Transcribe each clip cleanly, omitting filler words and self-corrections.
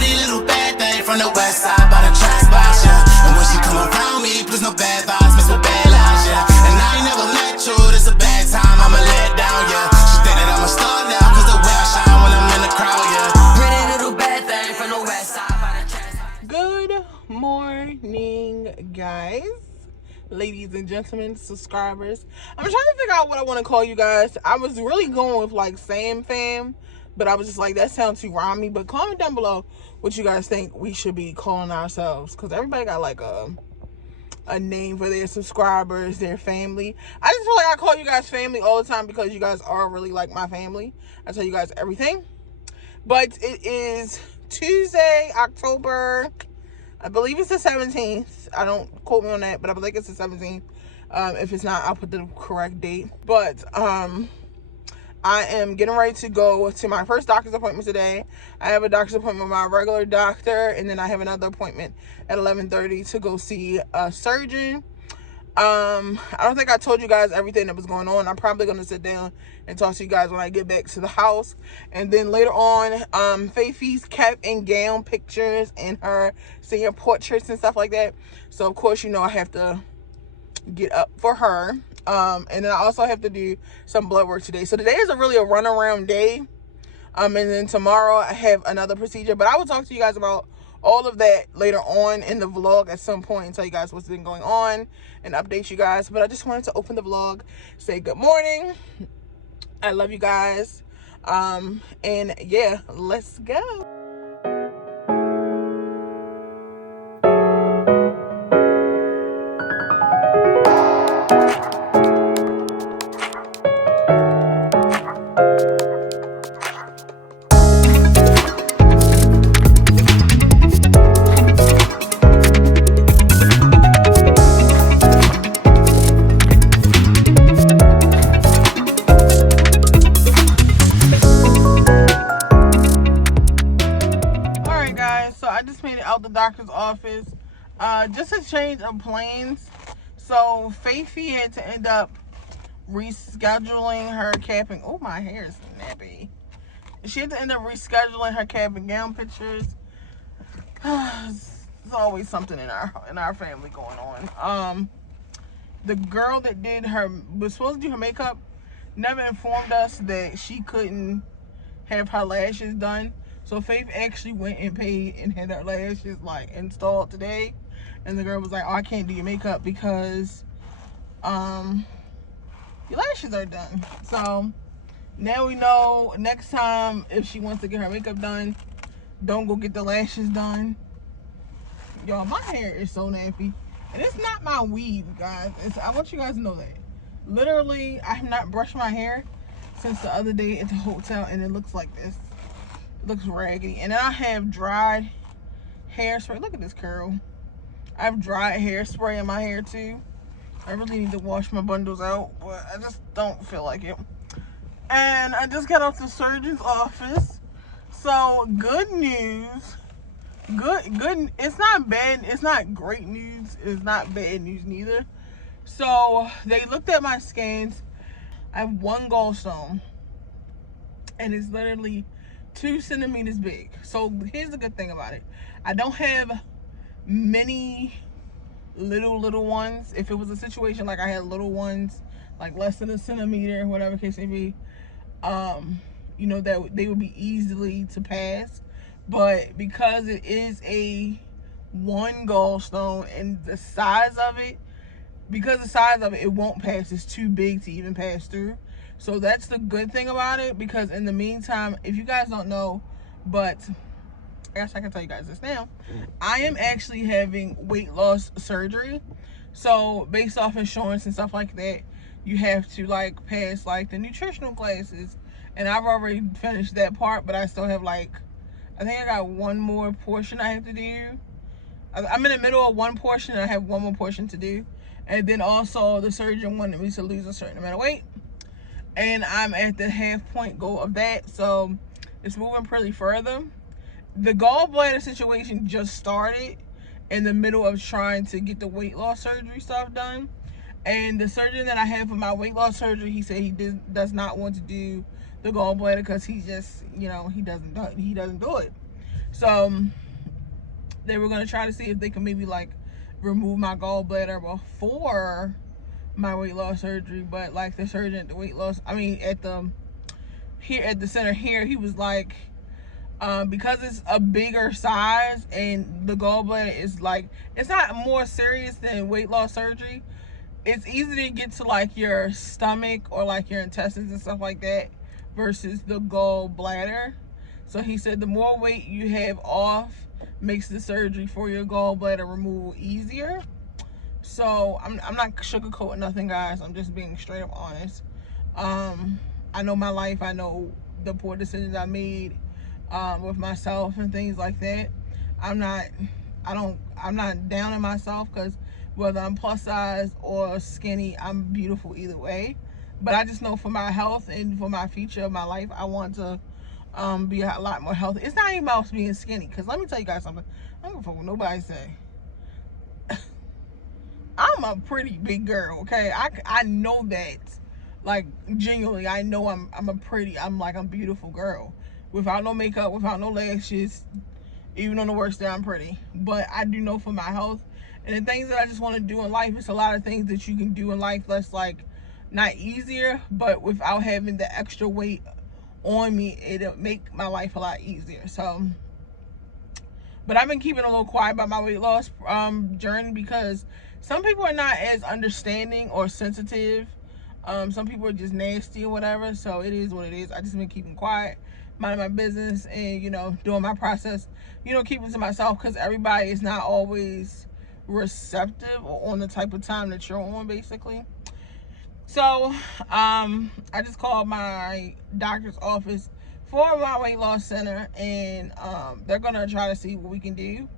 Pretty little bad thing from the west side by the trash box, yeah. And when she come around me, please no bad vibes, miss with bad lies, yeah. And I ain't never met you, this a bad time, I'ma let down, yeah. She think that I'm a star now, cause the way I shine when I'm in the crowd, yeah. Pretty little bad thing from the west side by the trash box. Good morning, guys, ladies and gentlemen, subscribers. I'm trying to figure out what I want to call you guys. I was really going with like Sam Fam, but I was just like, that sounds too rhymey. But comment down below what you guys think we should be calling ourselves, because everybody got like a name for their subscribers, their family. I just feel like I call you guys family all the time because you guys are really like my family. I tell you guys everything. But it is Tuesday, October, I believe it's the 17th. I don't quote me on that, but I believe it's the 17th. If it's not, I'll put the correct date. But I am getting ready to go to my first doctor's appointment today. I have a doctor's appointment with my regular doctor, and then I have another appointment at 11:30 to go see a surgeon. I don't think I told you guys everything that was going on. I'm probably going to sit down and talk to you guys when I get back to the house. And then later on, Faithy's cap and gown pictures and her senior portraits and stuff like that. So of course, you know, I have to get up for her. And then I also have to do some blood work today. So today is really a runaround day. And then tomorrow I have another procedure, but I will talk to you guys about all of that later on in the vlog at some point and tell you guys what's been going on and update you guys. But I just wanted to open the vlog, say good morning. I love you guys. And yeah, let's go. Out the doctor's office, just a change of plans. So Faithy had to end up rescheduling her cap and, oh, my hair is nappy. She had to end up rescheduling her cap and gown pictures. There's always something in our family going on. The girl that was supposed to do her makeup never informed us that she couldn't have her lashes done. So Faith actually went and paid and had her lashes like installed today. And the girl was like, oh, I can't do your makeup because your lashes are done. So now we know next time if she wants to get her makeup done, don't go get the lashes done. Y'all, my hair is so nappy. And it's not my weave, guys. I want you guys to know that. Literally, I have not brushed my hair since the other day at the hotel, and it looks like this. It looks raggedy. And then I have dried hairspray. Look at this curl. I have dried hairspray in my hair too. I really need to wash my bundles out, but I just don't feel like it. And I just got off the surgeon's office. So good news. Good. It's not bad. It's not great news. It's not bad news neither. So they looked at my scans. I have one gallstone, and it's literally 2 centimeters big. So here's the good thing about it. I don't have many little ones. If it was a situation like I had little ones, like less than a centimeter, whatever case may be, you know, that they would be easily to pass. But because it is a 1 gallstone and the size of it, it won't pass. It's too big to even pass through. So that's the good thing about it, because in the meantime, if you guys don't know, but I guess I can tell you guys this now, I am actually having weight loss surgery. So based off insurance and stuff like that, you have to like pass like the nutritional classes, and I've already finished that part, but I still have like, I think I got one more portion I have to do. I'm in the middle of one portion and I have one more portion to do. And then also the surgeon wanted me to lose a certain amount of weight, and I'm at the half point goal of that, so it's moving pretty further. The gallbladder situation just started in the middle of trying to get the weight loss surgery stuff done, and the surgeon that I have for my weight loss surgery, he said he does not want to do the gallbladder because he just, you know, he doesn't do it. So they were going to try to see if they can maybe like remove my gallbladder before my weight loss surgery. But like the surgeon at the weight loss, I mean at the center here, he was like, because it's a bigger size and the gallbladder is like, it's not more serious than weight loss surgery. It's easy to get to like your stomach or like your intestines and stuff like that versus the gallbladder. So he said the more weight you have off makes the surgery for your gallbladder removal easier. So I'm not sugarcoating nothing, guys. I'm just being straight up honest. I know my life. I know the poor decisions I made with myself and things like that. I'm not down on myself, because whether I'm plus size or skinny, I'm beautiful either way. But I just know for my health and for my future of my life, I want to be a lot more healthy. It's not even about being skinny, because let me tell you guys something. I don't give a fuck what nobody say. I'm a pretty big girl, okay? I know that. Like, genuinely, I know I'm a beautiful girl. Without no makeup, without no lashes, even on the worst day, I'm pretty. But I do know for my health and the things that I just want to do in life, it's a lot of things that you can do in life that's like not easier, but without having the extra weight on me, it'll make my life a lot easier. So, but I've been keeping a little quiet about my weight loss journey, because some people are not as understanding or sensitive. Some people are just nasty or whatever. So it is what it is. I just been keeping quiet, minding my business, and doing my process, keeping to myself, because everybody is not always receptive or on the type of time that you're on, basically. So I just called my doctor's office for my weight loss center, and they're gonna try to see what we can do,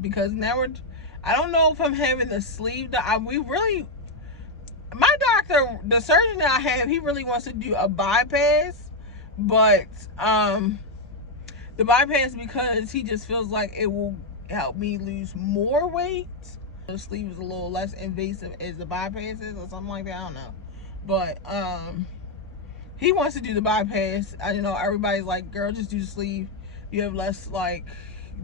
because now I don't know if I'm having the sleeve that my doctor, the surgeon that I have, he really wants to do a bypass, but the bypass, because he just feels like it will help me lose more weight. The sleeve is a little less invasive as the bypass is, or something like that. I don't know, but he wants to do the bypass. Everybody's like, girl, just do the sleeve. You have less like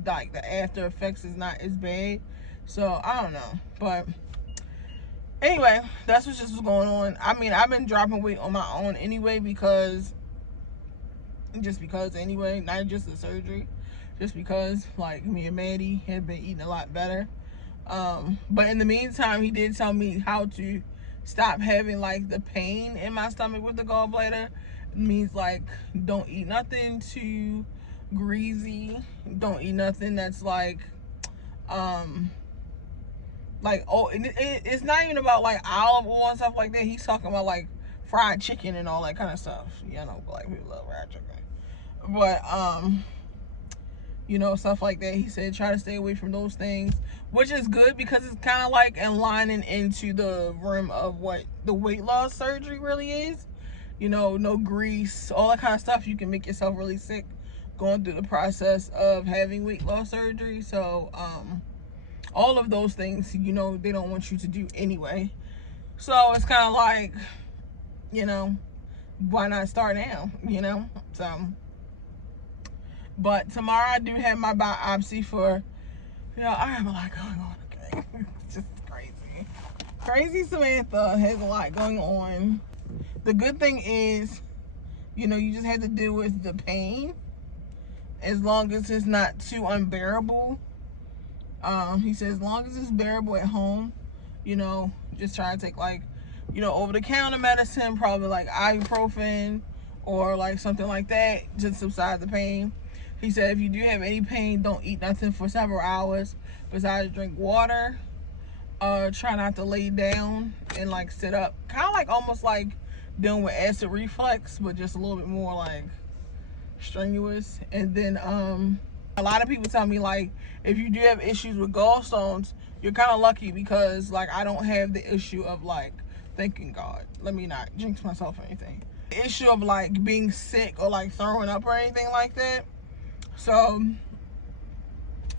the after effects is not as bad. So I don't know, but anyway, that's what just was going on. I mean, I've been dropping weight on my own anyway, just because anyway, not just the surgery, just because like me and Maddie had been eating a lot better. But in the meantime, he did tell me how to stop having like the pain in my stomach with the gallbladder. It means like, don't eat nothing too greasy. Don't eat nothing that's like it's not even about like olive oil and stuff like that. He's talking about like fried chicken and all that kind of stuff. Black people love fried chicken. But stuff like that. He said try to stay away from those things, which is good, because it's kind of like aligning into the rim of what the weight loss surgery really is. No grease, all that kind of stuff. You can make yourself really sick going through the process of having weight loss surgery. So all of those things, they don't want you to do anyway. So it's kind of like, why not start now, So, but tomorrow I do have my biopsy for, I have a lot going on, okay? It's just crazy. Crazy Samantha has a lot going on. The good thing is, you just have to deal with the pain, as long as it's not too unbearable. He says as long as it's bearable at home, just try to take like, over-the-counter medicine, probably like ibuprofen or like something like that, to subside the pain. He said if you do have any pain, don't eat nothing for several hours besides drink water. Try not to lay down and like sit up, kind of like almost like dealing with acid reflux, but just a little bit more like strenuous. And then a lot of people tell me like, if you do have issues with gallstones, you're kind of lucky, because like I don't have the issue of like, thanking God, let me not jinx myself or anything, the issue of like being sick or like throwing up or anything like that. So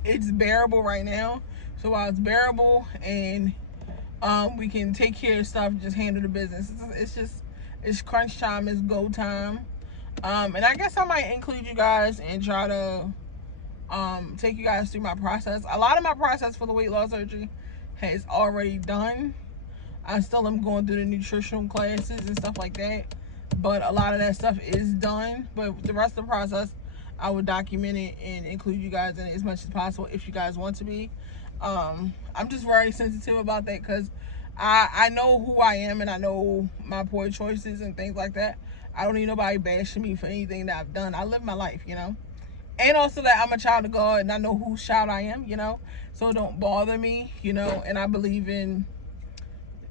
it's bearable right now. So while it's bearable and we can take care of stuff, just handle the business, it's crunch time, it's go time. And I guess I might include you guys and try to take you guys through my process. A lot of my process for the weight loss surgery has already done. I still am going through the nutritional classes and stuff like that, but a lot of that stuff is done. But the rest of the process, I would document it and include you guys in it as much as possible if you guys want to be. I'm just very sensitive about that because I know who I am and I know my poor choices and things like that. I don't need nobody bashing me for anything that I've done. I live my life, you know. And also that I'm a child of God and I know whose child I am, you know. So it don't bother me, you know. And I believe in,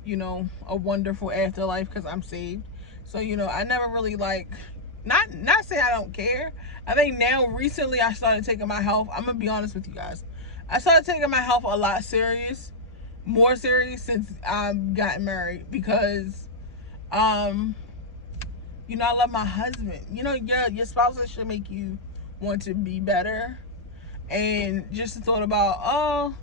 you know, a wonderful afterlife because I'm saved. So, you know, I never really like, not saying I don't care. I think now recently I started taking my health. I'm going to be honest with you guys. I started taking my health a lot more serious since I've gotten married because, you know, I love my husband. You know, your spouses should make you want to be better. And just the thought about, oh,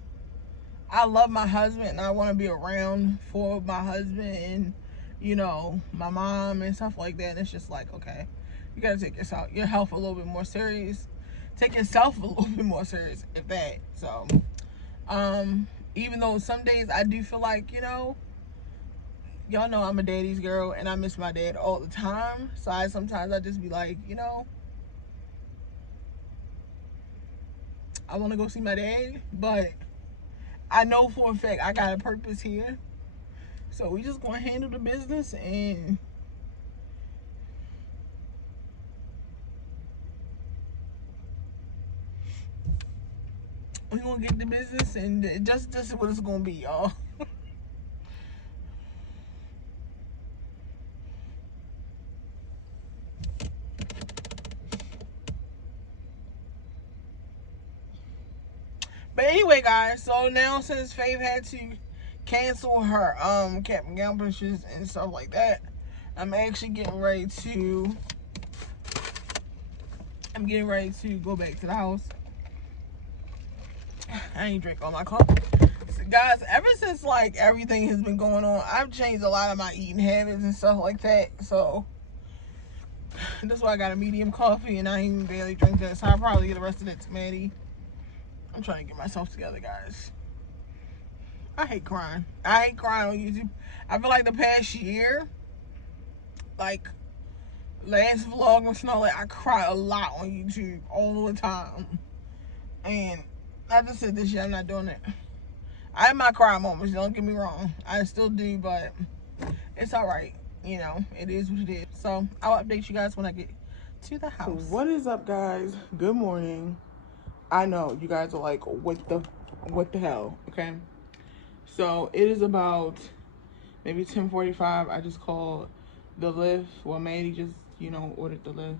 I love my husband and I want to be around for my husband and, you know, my mom and stuff like that. And it's just like, okay, you got to take your health a little bit more serious. Take yourself a little bit more serious, if that. So, even though some days I do feel like, you know, y'all know I'm a daddy's girl and I miss my dad all the time. So sometimes I just be like, you know, I want to go see my dad, but I know for a fact I got a purpose here. So we just gonna handle the business and we gonna get the business and just this is what it's gonna be, y'all. But anyway, guys, so now since Faith had to cancel her cap and gown pictures and stuff like that, I'm actually getting ready to go back to the house. I ain't drink all my coffee. So guys, ever since like everything has been going on, I've changed a lot of my eating habits and stuff like that. So that's why I got a medium coffee and I ain't even barely drink that. So I'll probably get the rest of that to Maddie. I'm trying to get myself together, guys. I hate crying. I hate crying on YouTube. I feel like the past year, like last vlog was not like I cry a lot on YouTube all the time. And I just said this year I'm not doing it. I have my cry moments, don't get me wrong. I still do, but it's alright. You know, it is what it is. So I'll update you guys when I get to the house. What is up, guys? Good morning. I know you guys are like, what the hell, okay? So it is about maybe 10:45. I just called the Lyft. Well, Maddie just, you know, ordered the Lyft.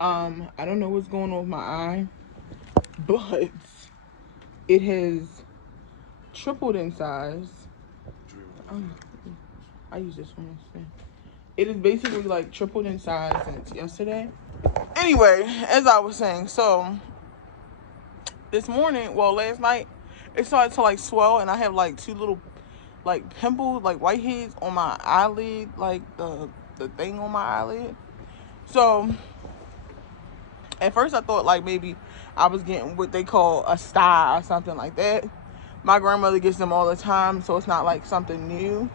I don't know what's going on with my eye, but it has tripled in size. I use this one instead. It is basically like tripled in size since yesterday. Anyway, as I was saying, so this morning, well, last night, it started to like swell and I have like two little like pimples, like whiteheads on my eyelid, like the thing on my eyelid. So at first I thought like maybe I was getting what they call a sty or something like that. My grandmother gets them all the time, so it's not like something new.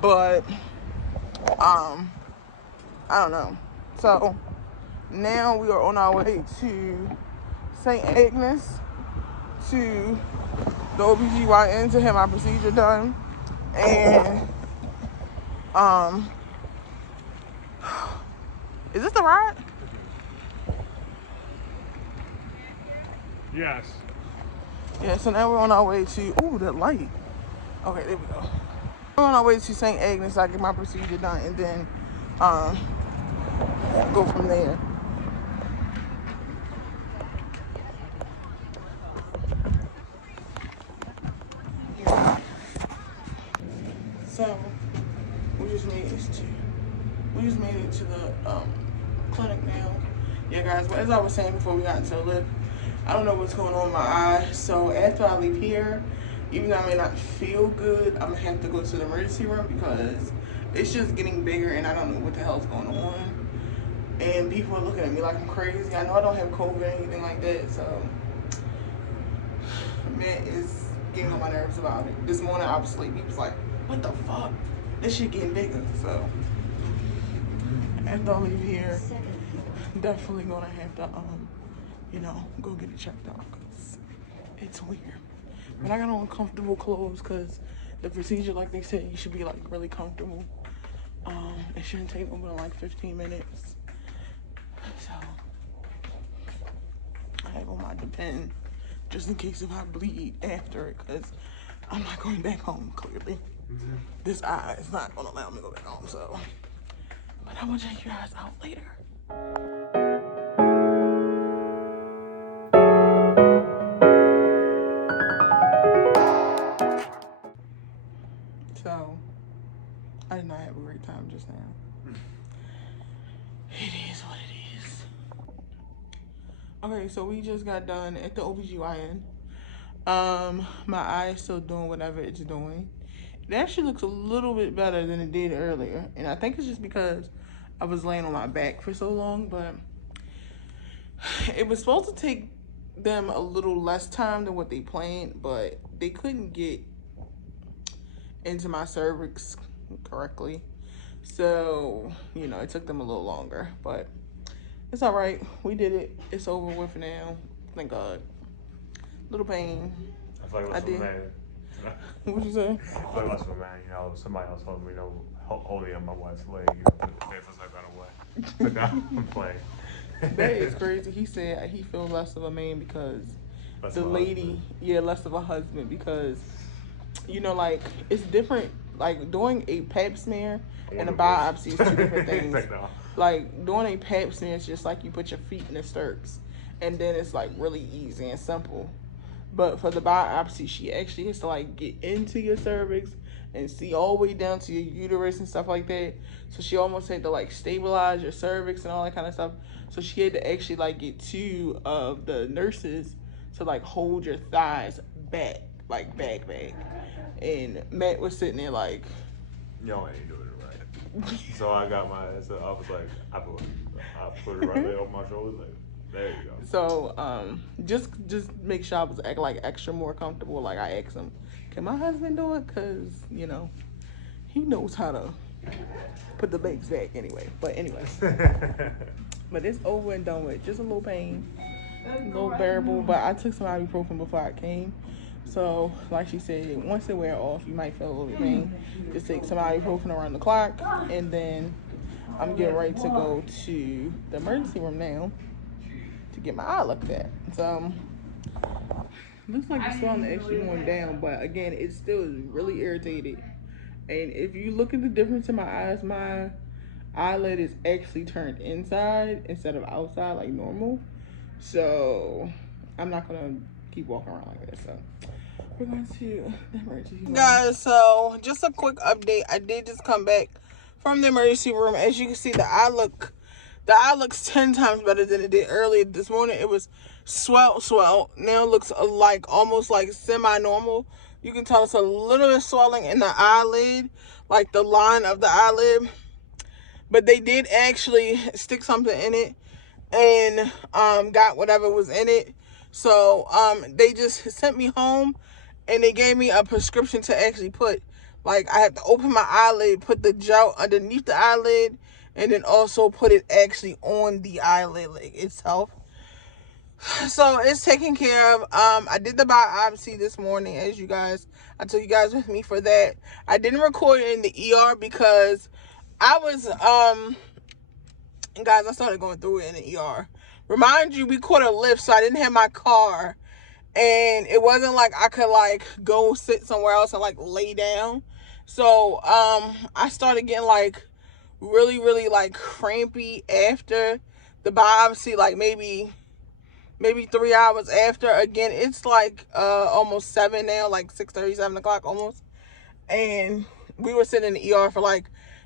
But I don't know. So now we are on our way to St. Agnes to the OBGYN to have my procedure done. And is this the ride? Yes. Yeah, so now we're on our way to, ooh, that light. Okay, there we go. We're on our way to St. Agnes so I get my procedure done and then go from there. So we just made it to the clinic now. Yeah, guys, but as I was saying before we got into the lift, I don't know what's going on with my eye. So after I leave here, even though I may not feel good, I'm gonna have to go to the emergency room because it's just getting bigger and I don't know what the hell's going on. and people are looking at me like I'm crazy. I know I don't have COVID or anything like that, so Matt is getting on my nerves about it. This morning I was asleep. He was like, "What the fuck? This shit getting bigger." So after I leave here, definitely gonna have to you know, go get it checked out because it's weird. But I got on comfortable clothes because the procedure, like they said, you should be like really comfortable. It shouldn't take more than like 15 minutes. So I have on my Depend just in case if I bleed after it, because I'm not going back home, clearly. This eye is not gonna allow me to go back home, so. But I'm gonna check you guys out later. So, I did not have a great time just now. It is what it is. Okay, so we just got done at the OBGYN. My eye is still doing whatever it's doing. It actually looks a little bit better than it did earlier. And I think it's just because I was laying on my back for so long, but it was supposed to take them a little less time than what they planned, but they couldn't get into my cervix correctly. So, you know, it took them a little longer, but it's all right. We did it. It's over with now. Thank God. Little pain. I feel like I did. What you say? I feel like that's what, man, you know, somebody else told me, you know, holding on my wife's leg, you know, it feels like that away. But now I'm playing. That is crazy. He said he feels less of a man because the lady, less of a husband because, you know, like, it's different. Like, doing a pap smear and a biopsy is two different things. Like, doing a pap smear is just like you put your feet in the stirrups, and then it's, like, really easy and simple. But for the biopsy, she actually has to, like, get into your cervix and see all the way down to your uterus and stuff like that. So she almost had to, like, stabilize your cervix and all that kind of stuff. So she had to actually, like, get two of the nurses to, like, hold your thighs back, like, back. And Matt was sitting there like, yo, I ain't doing it right. So I got so I was like, I put it right there on my shoulders, like, there you go. So, just make sure I was like extra more comfortable. Like, I asked him, can my husband do it? Because, you know, he knows how to put the legs back anyway. But anyways, but it's over and done with. Just a little pain, a little bearable. But I took some ibuprofen before I came. So, like she said, once it wear off, you might feel a little bit of pain. Just take some ibuprofen around the clock. And then I'm getting ready to go to the emergency room now to get my eye looked at. So, looks like the swelling actually going down, but again, it still is really irritated. And if you look at the difference in my eyes, my eyelid is actually turned inside instead of outside like normal. So, I'm not gonna keep walking around like that. So, we're going to the emergency room. Guys, so just a quick update. I did just come back from the emergency room. As you can see, the eye looks 10 times better than it did earlier. This morning it was swelled. Now it looks like almost like semi-normal. You can tell it's a little bit swelling in the eyelid, like the line of the eyelid. But they did actually stick something in it and got whatever was in it. So they just sent me home and they gave me a prescription to actually put, like, I have to open my eyelid, put the gel underneath the eyelid, and then also put it actually on the eyelid itself. So it's taken care of. I did the biopsy this morning, I took you guys with me for that. I didn't record it in the ER because I was, guys, I started going through it in the ER. Remind you, we caught a lift, so I didn't have my car. And it wasn't like I could, like, go sit somewhere else and, like, lay down. So, I started getting, like, really, like, crampy after the biopsy, like, maybe 3 hours after. Again, it's, like, almost 7 now, like, 6:30, 7 o'clock almost. And we were sitting in the ER for, like,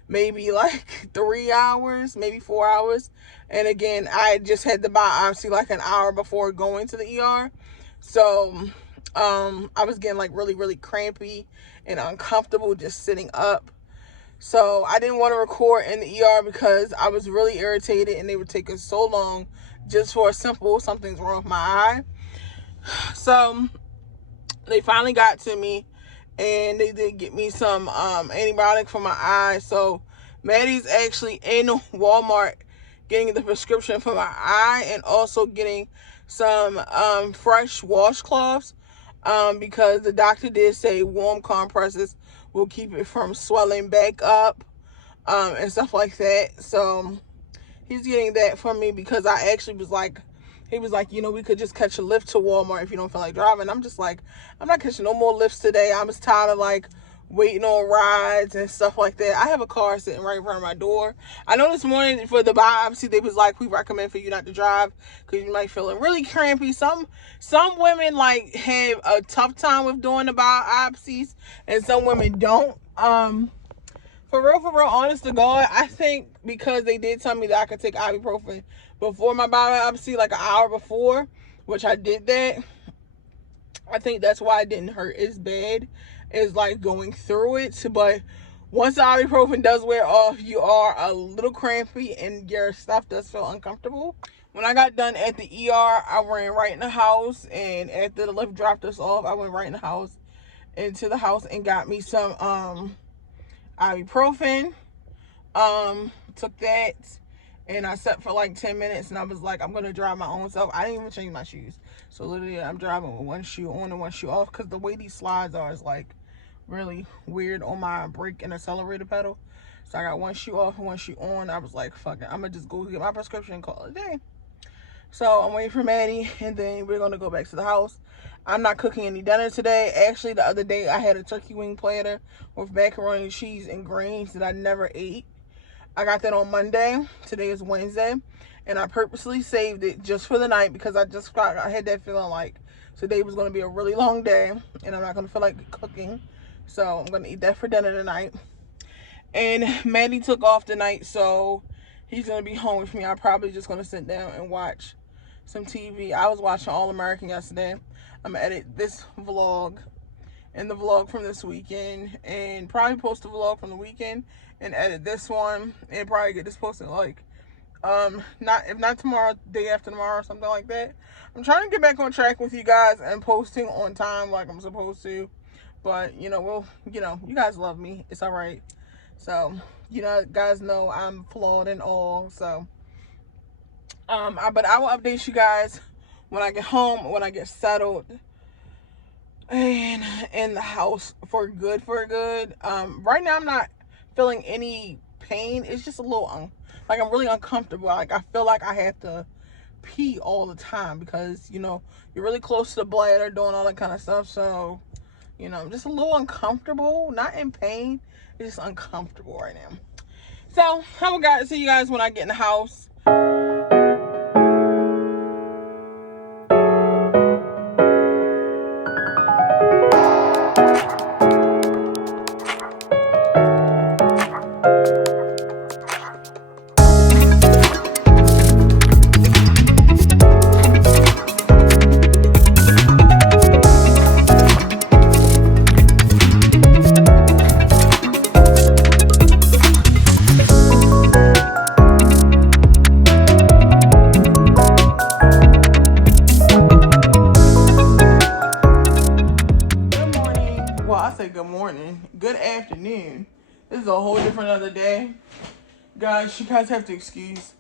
maybe, like, 3 hours, maybe 4 hours. And, again, I just had the biopsy, like, an hour before going to the ER. So, I was getting, like, really crampy and uncomfortable just sitting up. So I didn't want to record in the ER because I was really irritated and they were taking so long just for a simple something's wrong with my eye. So they finally got to me and they did get me some antibiotic for my eye. So Maddie's actually in Walmart getting the prescription for my eye and also getting some fresh washcloths because the doctor did say warm compresses will keep it from swelling back up and stuff like that. So he's getting that from me because I actually was like, he was like, we could just catch a lift to Walmart if you don't feel like driving. I'm just like, I'm not catching no more lifts today. I'm just tired of like waiting on rides and stuff like that. I have a car sitting right in front of my door. I know this morning for the biopsy, they was like, we recommend for you not to drive because you might feel really crampy. Some women like have a tough time with doing the biopsies and some women don't. For real, honest to God, I think because they did tell me that I could take ibuprofen before my biopsy, like an hour before, which I did that. I think that's why it didn't hurt as bad as like going through it. But once the ibuprofen does wear off, you are a little crampy and your stuff does feel uncomfortable. When I got done at the ER, I ran right in the house, and after the lift dropped us off, I went right in the house, into the house, and got me some ibuprofen. Took that and I sat for like 10 minutes and I was like, I'm gonna drive my own self. I didn't even change my shoes, so literally I'm driving with one shoe on and one shoe off because the way these slides are is like really weird on my brake and accelerator pedal. So I got one shoe off and one shoe on. I was like, fuck it, I'm gonna just go get my prescription and call it a day. So I'm waiting for Maddie and then we're gonna go back to the house. I'm not cooking any dinner today. Actually, the other day I had a turkey wing platter with macaroni, cheese, and greens that I never ate. I got that on Monday. Today is Wednesday. And I purposely saved it just for the night because I had that feeling like today was going to be a really long day. And I'm not going to feel like cooking. So I'm going to eat that for dinner tonight. And Maddie took off tonight. So he's going to be home with me. I'm probably just going to sit down and watch some TV. I was watching All American yesterday. I'm going to edit this vlog and the vlog from this weekend. And probably post the vlog from the weekend. And edit this one and probably get this posted like if not tomorrow, day after tomorrow or something like that. I'm trying to get back on track with you guys and posting on time like I'm supposed to, but you guys love me, it's all right. So guys know I'm flawed and all. So but I will update you guys when I get home, when I get settled and in the house for good. Right now I'm not feeling any pain. It's just a little like I'm really uncomfortable. Like I feel like I have to pee all the time because you're really close to the bladder, doing all that kind of stuff. So I'm just a little uncomfortable, not in pain, it's just uncomfortable right now. So I will see you guys when I get in the house. Good morning, good afternoon. This is a whole different other day. Guys, you guys have to excuse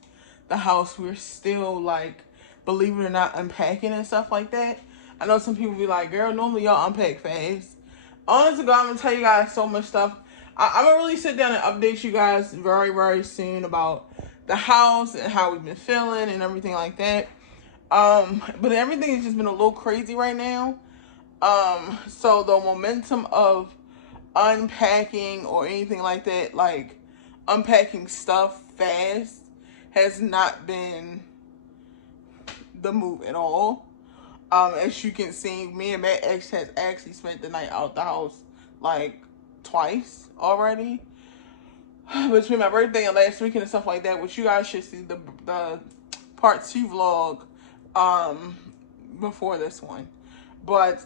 the house. We're still like, believe it or not, unpacking and stuff like that. I know some people be like, girl, normally y'all unpack fast. Honestly, God, I'm gonna tell you guys so much stuff. I'm gonna really sit down and update you guys very, very soon about the house and how we've been feeling and everything like that. But everything has just been a little crazy right now. So the momentum of unpacking or anything like that, like unpacking stuff fast, has not been the move at all. As you can see, me and Matt X has actually spent the night out the house like twice already between my birthday and last weekend and stuff like that, which you guys should see the part 2 vlog before this one. But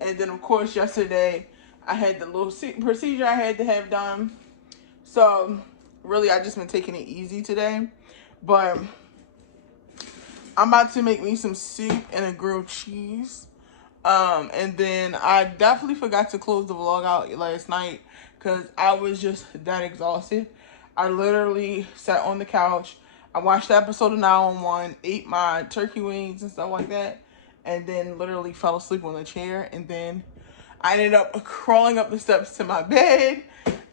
and then of course yesterday I had the little procedure I had to have done. So really, I just been taking it easy today. But I'm about to make me some soup and a grilled cheese. And then I definitely forgot to close the vlog out last night because I was just that exhausted. I literally sat on the couch. I watched the episode of 911, ate my turkey wings and stuff like that, and then literally fell asleep on the chair. And then I ended up crawling up the steps to my bed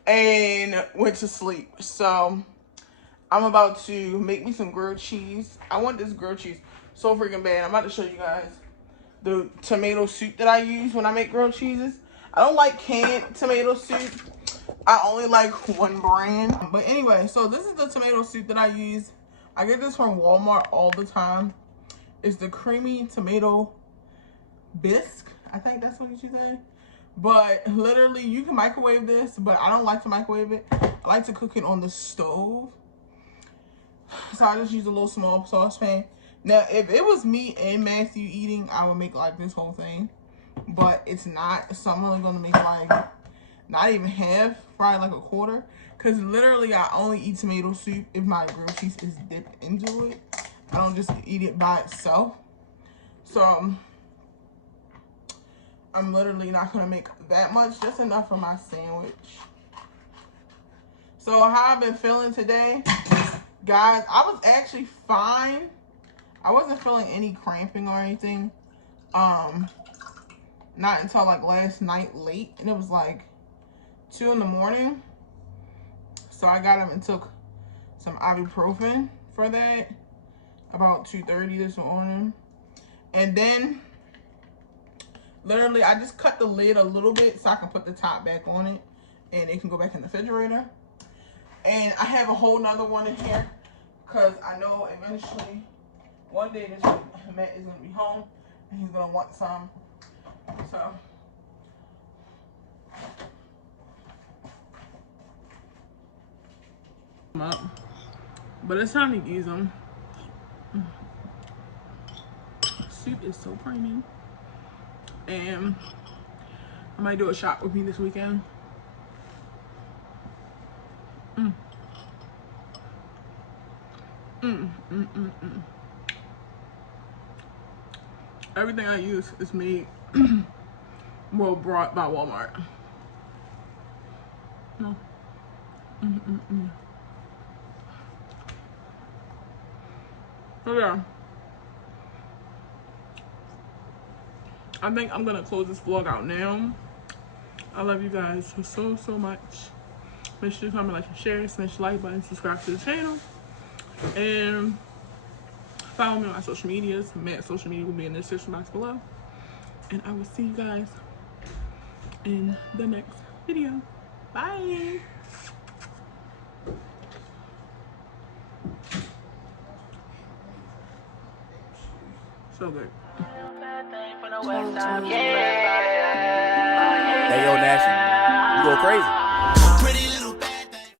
and went to sleep. So I'm about to make me some grilled cheese. I want this grilled cheese so freaking bad. I'm about to show you guys the tomato soup that I use when I make grilled cheeses. I don't like canned tomato soup. I only like one brand. But anyway, so this is the tomato soup that I use. I get this from Walmart all the time. It's the creamy tomato bisque. I think that's what you say. But literally, you can microwave this, but I don't like to microwave it. I like to cook it on the stove. So I just use a little small saucepan. Now, if it was me and Matthew eating, I would make like this whole thing. But it's not. So I'm only going to make like not even half, probably like a quarter. Because literally, I only eat tomato soup if my grilled cheese is dipped into it. I don't just eat it by itself. So I'm literally not going to make that much. Just enough for my sandwich. So how I've been feeling today, guys, I was actually fine. I wasn't feeling any cramping or anything. Not until like last night late. And it was like 2 in the morning. So I got up and took some ibuprofen for that. About 2:30 this morning. And then literally I just cut the lid a little bit so I can put the top back on it. And it can go back in the refrigerator. And I have a whole nother one in here. Because I know eventually one day this Matt is going to be home. And he's going to want some. So up. But it's time to use them. Soup is so creamy. And I might do a shot with me this weekend. Everything I use is made, well, brought by Walmart. So yeah, I think I'm gonna close this vlog out now. I love you guys so much. Make sure to comment, like, and share, smash the like button, subscribe to the channel, and follow me on my social medias. Matt's social media will be in the description box below. And I will see you guys in the next video. Bye. So good. Hey, yo, Nash, you go crazy.